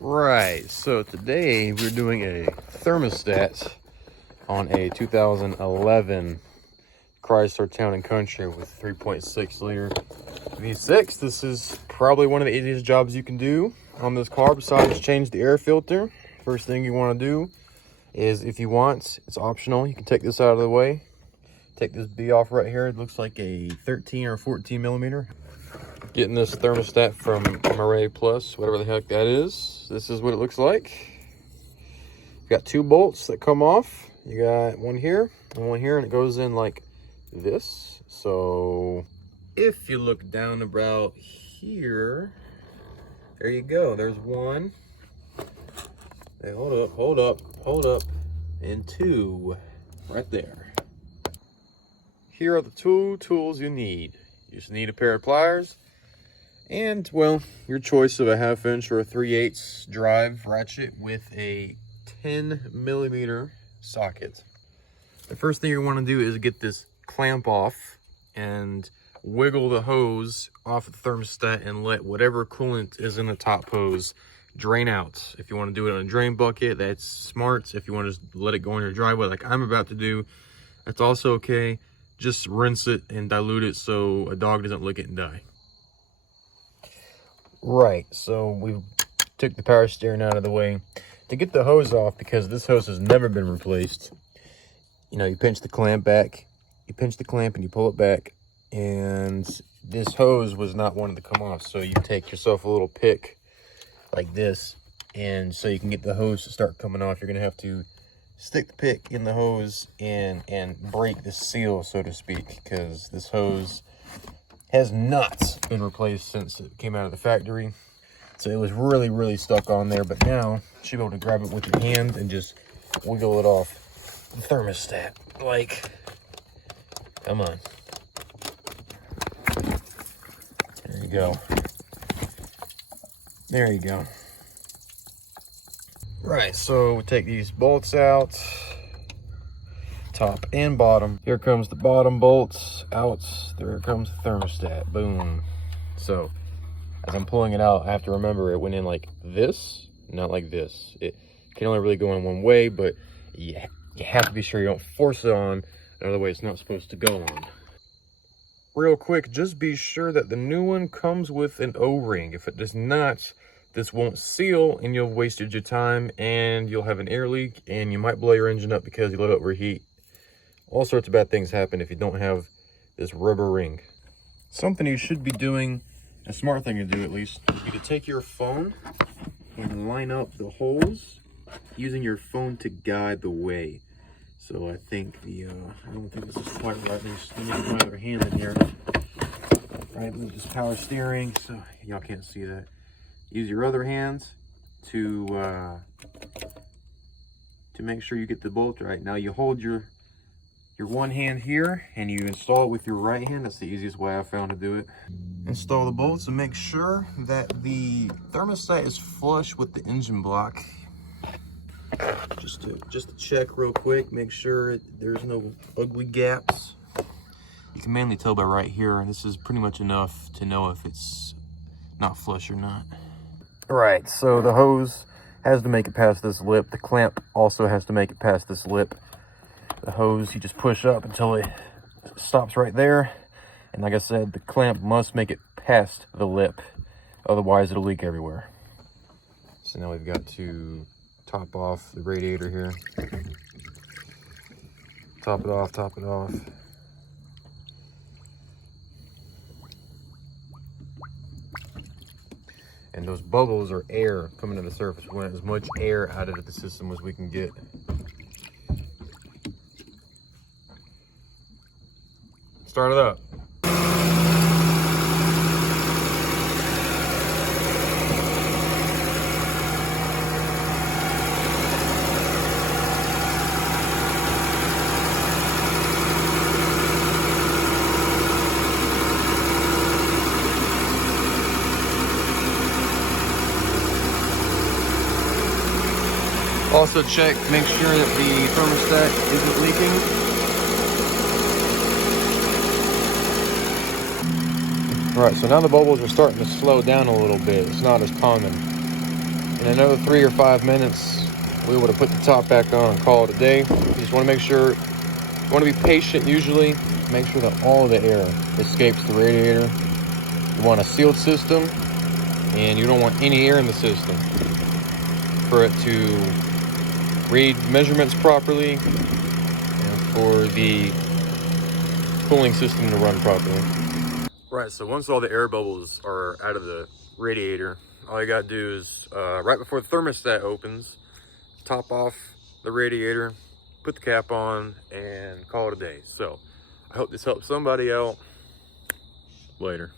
Right, so today we're doing a thermostat on a 2011 Chrysler Town & Country with 3.6 liter V6. This is probably one of the easiest jobs you can do on this car besides change the air filter. First thing you want to do is, if you want, it's optional, you can take this out of the way. Take this B off right here. It looks like a 13 or 14 millimeter. Getting this thermostat from Murray Plus, whatever the heck that is. This is what it looks like. You got two bolts that come off. You got one here and one here, and it goes in like this. So if you look down about here, there you go. There's one. Hey, hold up, and two right there. Here are the two tools you need. You just need a pair of pliers and, well, your choice of a 1/2 inch or a 3/8 drive ratchet with a 10 millimeter socket. The first thing you want to do is get this clamp off and wiggle the hose off the thermostat and let whatever coolant is in the top hose drain out. If you want to do it on a drain bucket, that's smart. If you want to just let it go in your driveway like I'm about to do, that's also okay. Just rinse it and dilute it so a dog doesn't lick it and die. Right, so we took the power steering out of the way. To get the hose off, because this hose has never been replaced, you know, you pinch the clamp back, you pinch the clamp and you pull it back, and this hose was not wanting to come off. So you take yourself a little pick like this, and so you can get the hose to start coming off, you're gonna have to stick the pick in the hose and break the seal, so to speak, because this hose has not been replaced since it came out of the factory. So it was really stuck on there, but now you should be able to grab it with your hand and just wiggle it off the thermostat. Like, come on. There you go. There you go. Right, so we take these bolts out, top and bottom. Here comes the bottom bolts out. There comes the thermostat. Boom. So as I'm pulling it out, I have to remember it went in like this, not like this. It can only really go in one way, but you have to be sure you don't force it on. Another way it's not supposed to go on. Real quick, just be sure that the new one comes with an O-ring. If it does not, this won't seal and you'll wasted your time and you'll have an air leak and you might blow your engine up because you let it overheat. All sorts of bad things happen if you don't have this rubber ring. Something you should be doing, a smart thing to do at least, would be to take your phone and line up the holes using your phone to guide the way. So I think I don't think this is quite right. Let me get my other hand in here. Right, move this power steering so y'all can't see that. Use your other hands to make sure you get the bolt right. Now you hold your one hand here and you install it with your right hand. That's the easiest way I found to do it. Install the bolts and make sure that the thermostat is flush with the engine block. Just to check real quick, make sure there's no ugly gaps. You can mainly tell by right here. This is pretty much enough to know if it's not flush or not. Right, so the hose has to make it past this lip. The clamp also has to make it past this lip. The hose, you just push up until it stops right there. And like I said, the clamp must make it past the lip. Otherwise, it'll leak everywhere. So now we've got to top off the radiator here. Top it off, top it off. And those bubbles are air coming to the surface. We want as much air out of the system as we can get. Start it up. Also check, make sure that the thermostat isn't leaking. All right, so now the bubbles are starting to slow down a little bit. It's not as common. In another 3 or 5 minutes, we would have put the top back on and call it a day. You just want to make sure, you want to be patient usually. Make sure that all of the air escapes the radiator. You want a sealed system, and you don't want any air in the system for it to read measurements properly and for the cooling system to run properly. Right, so once all the air bubbles are out of the radiator, all you gotta do is, right before the thermostat opens, top off the radiator, put the cap on, and call it a day. So I hope this helps somebody out. Later.